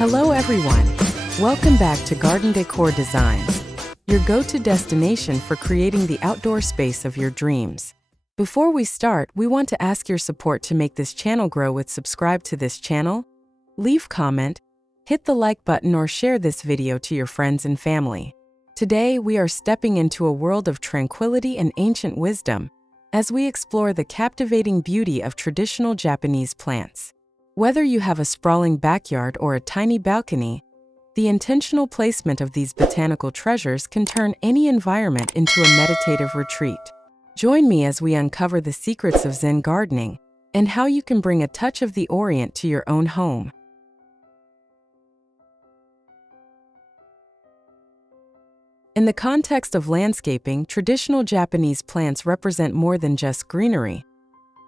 Hello everyone! Welcome back to Garden Decor Designs, your go-to destination for creating the outdoor space of your dreams. Before we start, we want to ask your support to make this channel grow with subscribe to this channel, leave comment, hit the like button or share this video to your friends and family. Today we are stepping into a world of tranquility and ancient wisdom as we explore the captivating beauty of traditional Japanese plants. Whether you have a sprawling backyard or a tiny balcony, the intentional placement of these botanical treasures can turn any environment into a meditative retreat. Join me as we uncover the secrets of Zen gardening and how you can bring a touch of the Orient to your own home. In the context of landscaping, traditional Japanese plants represent more than just greenery.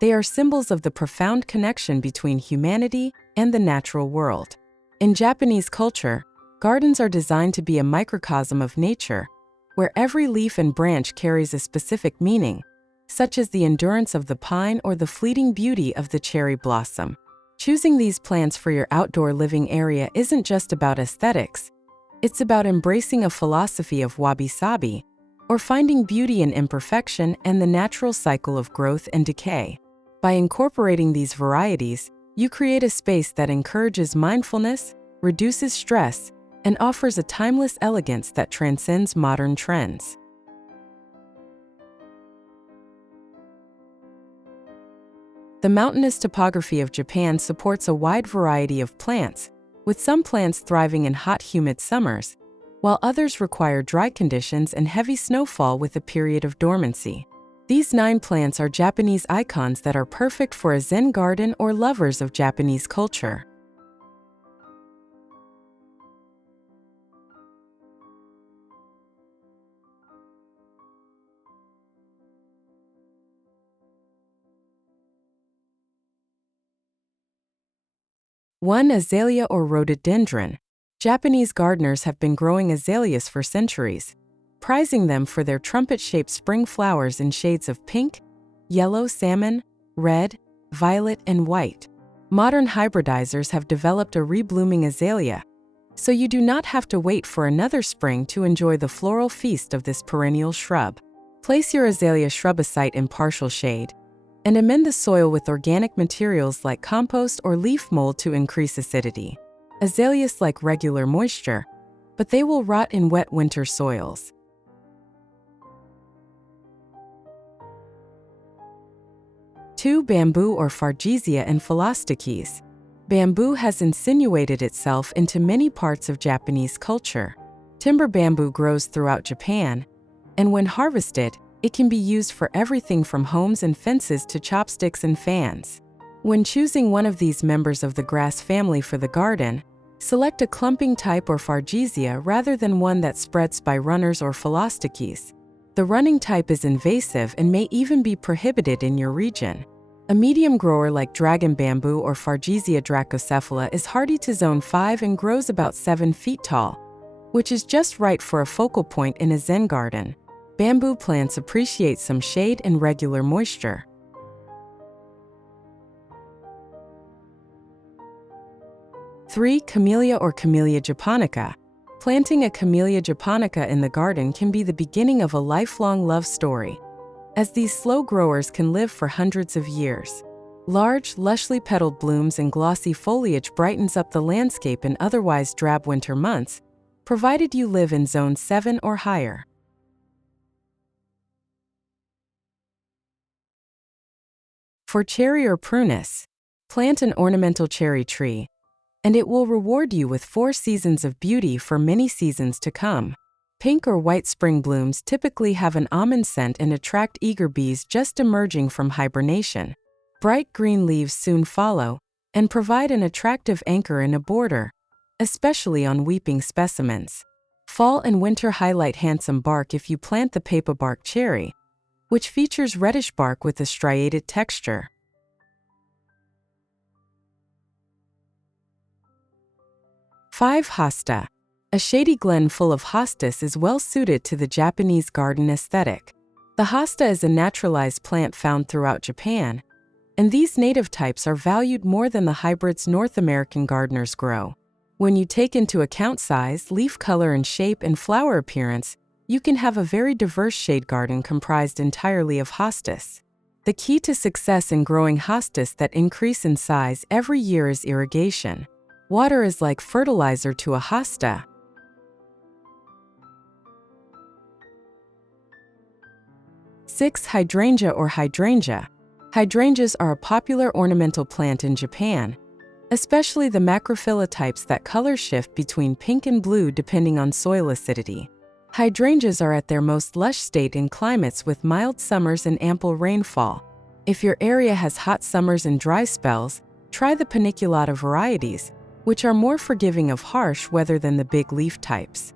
They are symbols of the profound connection between humanity and the natural world. In Japanese culture, gardens are designed to be a microcosm of nature, where every leaf and branch carries a specific meaning, such as the endurance of the pine or the fleeting beauty of the cherry blossom. Choosing these plants for your outdoor living area isn't just about aesthetics. It's about embracing a philosophy of wabi-sabi, or finding beauty in imperfection and the natural cycle of growth and decay. By incorporating these varieties, you create a space that encourages mindfulness, reduces stress, and offers a timeless elegance that transcends modern trends. The mountainous topography of Japan supports a wide variety of plants, with some plants thriving in hot, humid summers, while others require dry conditions and heavy snowfall with a period of dormancy. These 9 plants are Japanese icons that are perfect for a Zen garden or lovers of Japanese culture. One, azalea or rhododendron. Japanese gardeners have been growing azaleas for centuries, prizing them for their trumpet-shaped spring flowers in shades of pink, yellow, salmon, red, violet, and white. Modern hybridizers have developed a reblooming azalea, so you do not have to wait for another spring to enjoy the floral feast of this perennial shrub. Place your azalea shrub site in partial shade, and amend the soil with organic materials like compost or leaf mold to increase acidity. Azaleas like regular moisture, but they will rot in wet winter soils. 2, bamboo or Fargesia and philostikis. Bamboo has insinuated itself into many parts of Japanese culture. Timber bamboo grows throughout Japan, and when harvested, it can be used for everything from homes and fences to chopsticks and fans. When choosing one of these members of the grass family for the garden, select a clumping type or Fargesia rather than one that spreads by runners or philostikis. The running type is invasive and may even be prohibited in your region. A medium grower like dragon bamboo or Fargesia dracocephala is hardy to zone 5 and grows about 7 feet tall, which is just right for a focal point in a Zen garden. Bamboo plants appreciate some shade and regular moisture. 3, camellia or Camellia japonica. Planting a Camellia japonica in the garden can be the beginning of a lifelong love story, as these slow growers can live for hundreds of years. Large, lushly petaled blooms and glossy foliage brightens up the landscape in otherwise drab winter months, provided you live in zone 7 or higher. 4, cherry or prunus. Plant an ornamental cherry tree, and it will reward you with 4 seasons of beauty for many seasons to come. Pink or white spring blooms typically have an almond scent and attract eager bees just emerging from hibernation. Bright green leaves soon follow and provide an attractive anchor in a border, especially on weeping specimens. Fall and winter highlight handsome bark if you plant the papabark cherry, which features reddish bark with a striated texture. 5, hosta. A shady glen full of hostas is well suited to the Japanese garden aesthetic. The hosta is a naturalized plant found throughout Japan, and these native types are valued more than the hybrids North American gardeners grow. When you take into account size, leaf color and shape and flower appearance, you can have a very diverse shade garden comprised entirely of hostas. The key to success in growing hostas that increase in size every year is irrigation. Water is like fertilizer to a hosta. 6. Hydrangea or hydrangea. Hydrangeas are a popular ornamental plant in Japan, especially the macrophylla types that color shift between pink and blue depending on soil acidity. Hydrangeas are at their most lush state in climates with mild summers and ample rainfall. If your area has hot summers and dry spells, try the paniculata varieties, which are more forgiving of harsh weather than the big leaf types.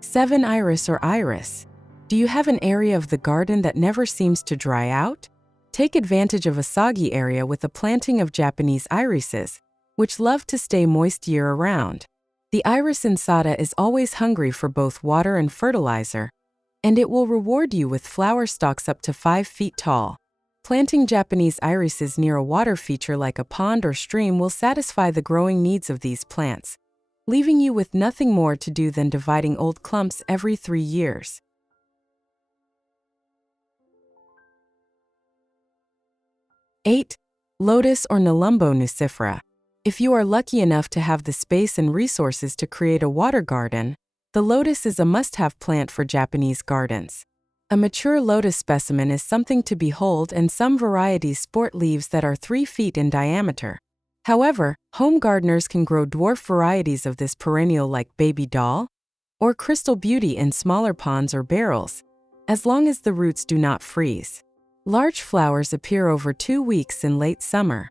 7. Iris or iris. Do you have an area of the garden that never seems to dry out? Take advantage of a soggy area with a planting of Japanese irises, which love to stay moist year-round. The iris insata is always hungry for both water and fertilizer, and it will reward you with flower stalks up to 5 feet tall. Planting Japanese irises near a water feature like a pond or stream will satisfy the growing needs of these plants, leaving you with nothing more to do than dividing old clumps every 3 years. 8. Lotus or Nelumbo nucifera. If you are lucky enough to have the space and resources to create a water garden, the lotus is a must-have plant for Japanese gardens. A mature lotus specimen is something to behold, and some varieties sport leaves that are 3 feet in diameter. However, home gardeners can grow dwarf varieties of this perennial like baby doll or crystal beauty in smaller ponds or barrels, as long as the roots do not freeze. Large flowers appear over 2 weeks in late summer.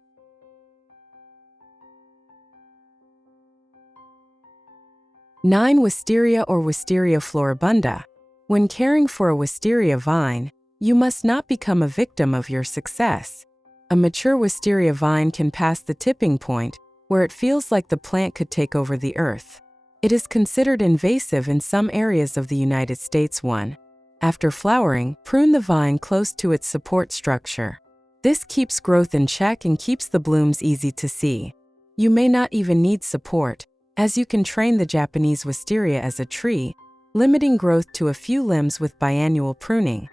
9. Wisteria or Wisteria floribunda. When caring for a wisteria vine, you must not become a victim of your success. A mature wisteria vine can pass the tipping point, where it feels like the plant could take over the earth. It is considered invasive in some areas of the United States. 1. After flowering, prune the vine close to its support structure. This keeps growth in check and keeps the blooms easy to see. You may not even need support, as you can train the Japanese wisteria as a tree, limiting growth to a few limbs with biannual pruning.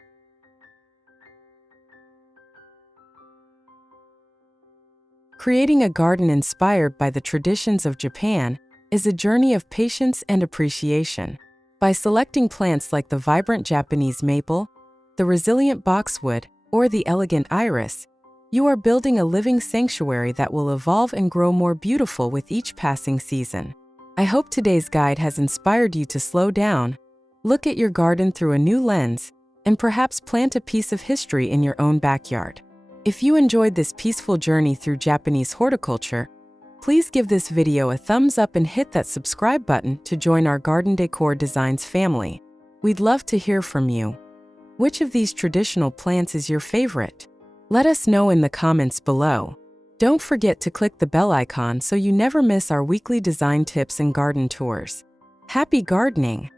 Creating a garden inspired by the traditions of Japan is a journey of patience and appreciation. By selecting plants like the vibrant Japanese maple, the resilient boxwood, or the elegant iris, you are building a living sanctuary that will evolve and grow more beautiful with each passing season. I hope today's guide has inspired you to slow down, look at your garden through a new lens, and perhaps plant a piece of history in your own backyard. If you enjoyed this peaceful journey through Japanese horticulture, please give this video a thumbs up and hit that subscribe button to join our Garden Decor Designs family. We'd love to hear from you. Which of these traditional plants is your favorite? Let us know in the comments below. Don't forget to click the bell icon so you never miss our weekly design tips and garden tours. Happy gardening!